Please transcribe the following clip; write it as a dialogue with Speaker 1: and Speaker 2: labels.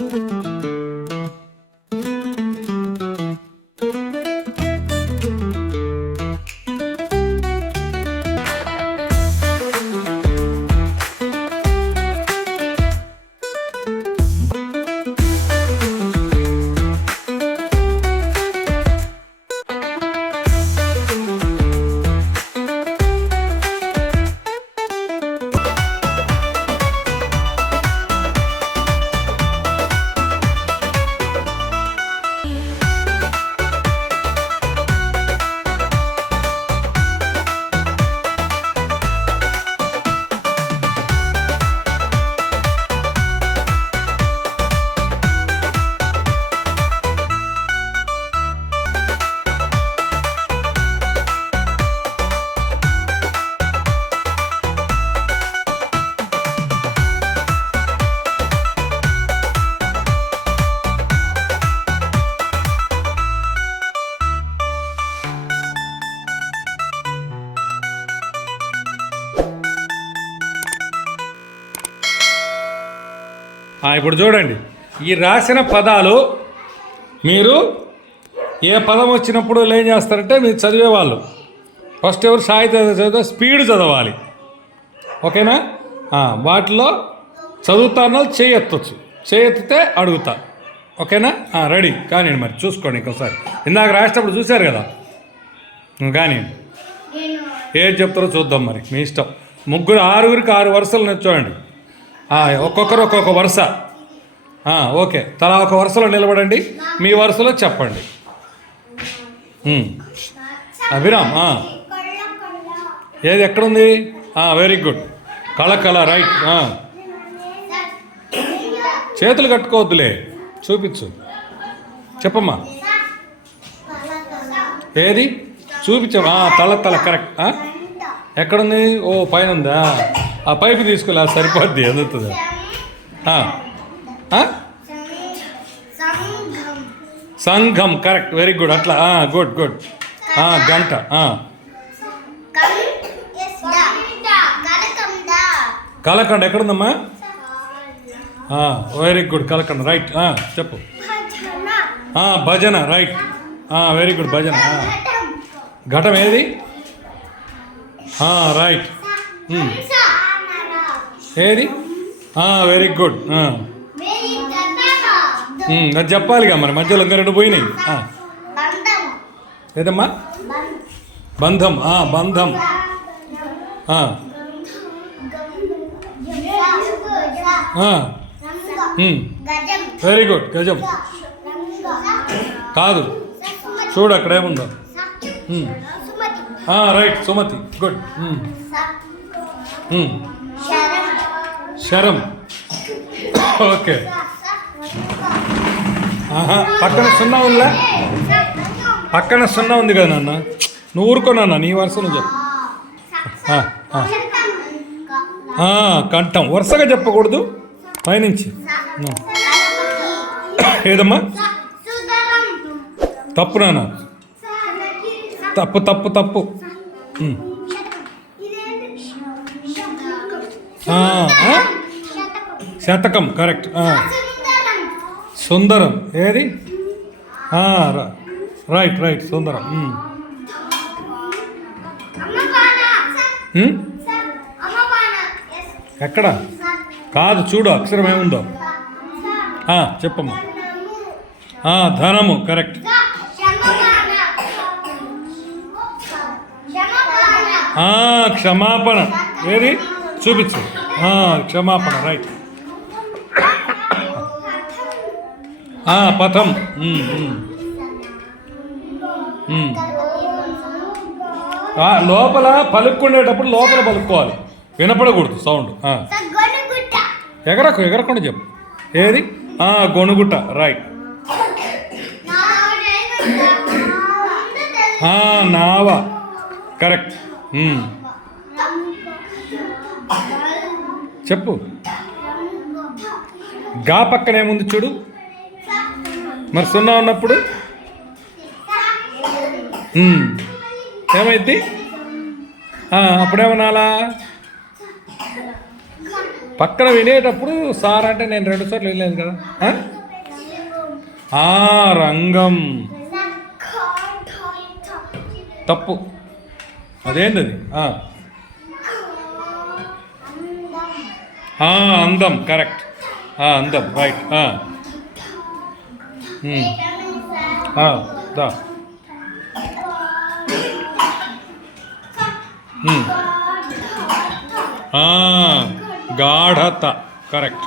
Speaker 1: ఆ, ఇప్పుడు చూడండి. ఈ రాసిన పదాలు మీరు ఏ పదం వచ్చినప్పుడు ఏం చేస్తారంటే మీరు చదివేవాళ్ళు. ఫస్ట్ ఎవరు సాహిత్య చదివితే స్పీడ్ చదవాలి. ఓకేనా? వాటిలో చదువుతానో చేయెత్తచ్చు. చేయెత్తితే అడుగుతా. ఓకేనా? రెడీ. కానీ మరి చూసుకోండి ఇంకోసారి. ఇందాక రాసేటప్పుడు చూశారు కదా? కానీ ఏం చెప్తారో చూద్దాం మరి. మీ ఇష్టం. ముగ్గురు ఆరుగురికి ఆరు వరుసలు ఆ, ఒక్కొక్కరు ఒక్కొక్క వరుస. ఓకే. తలా ఒక వరుసలో నిలబడండి. మీ వరుసలో చెప్పండి. అభిరామ్ ఏది ఎక్కడుంది? Very good. కళ కళ రైట్ చేతులు కట్టుకోవద్దులే. చూపించు. చెప్పమ్మా. ఏది? చూపించమ్మా తల తల కరెక్ట్ ఎక్కడుంది? ఓ పైన ఉందా? ఆ పైపు తీసుకెళ్ళి అది సరిపోద్ది ఎదుగుతుంది సంఘం కరెక్ట్ వెరీ గుడ్ అట్లా గుడ్ గుడ్. గంట కలకండ ఎక్కడుందమ్మా? వెరీ గుడ్ కలకండ రైట్ చెప్పు. భజన రైట్. వెరీ గుడ్ భజన ఘటం ఏది? రైట్. ఏది? వెరీ గుడ్ అది చెప్పాలిగా మరి. మధ్యలో ఇంకా రెండు పోయినాయి. ఏదమ్మా? బంధం. బంధం. వెరీ గుడ్ గజం. కాదు. చూడు అక్కడ ఏముందో. రైట్ సుమతి. గుడ్
Speaker 2: శరం.
Speaker 1: ఓకే. ఆహా పక్కన సున్నా ఉందా పక్కన సున్నా ఉంది కదా నాన్న. నువ్వు ఊరుకో నీ వరుస నువ్వు చెప్పు కంఠం. వరుసగా చెప్పకూడదు. పైనుంచి. ఏదమ్మా? తప్పు నాన్న. తప్పు తప్పు తప్పు. ఆ? శతకం కరెక్ట్ సుందరం. ఏది? Right right Sundaram. ఎక్కడ? కాదు చూడు అక్షరం ఏముందో? చెప్పమ్మా. ధనము కరెక్ట్ క్షమాపణ. ఏది? చూపించు. క్షమాపణ రైట్ పథం లోపల పలుక్కుండేటప్పుడు లోపల పలుక్కోవాలి. వినపడకూడదు సౌండ్. ఎగరకు ఎగరకుండా చెప్పు. ఏది? గొణుగుట్ట. గొనుగుట్ట రైట్. నావా నావ. కరెక్ట్. చెప్పు. గా పక్కనేముంది చూడు? మరి సున్నా ఉన్నప్పుడు? ఏమైంది? అప్పుడేమనాలా? పక్కన వినేటప్పుడు సార్ అంటే నేను రెండు సార్లు వినలేదు కదా. ఆ? రంగం. తప్పు. అదేంటది అది అందం. కరెక్ట్. అందం. రైట్. దా. ఉమ్. గాఢత. కరెక్ట్.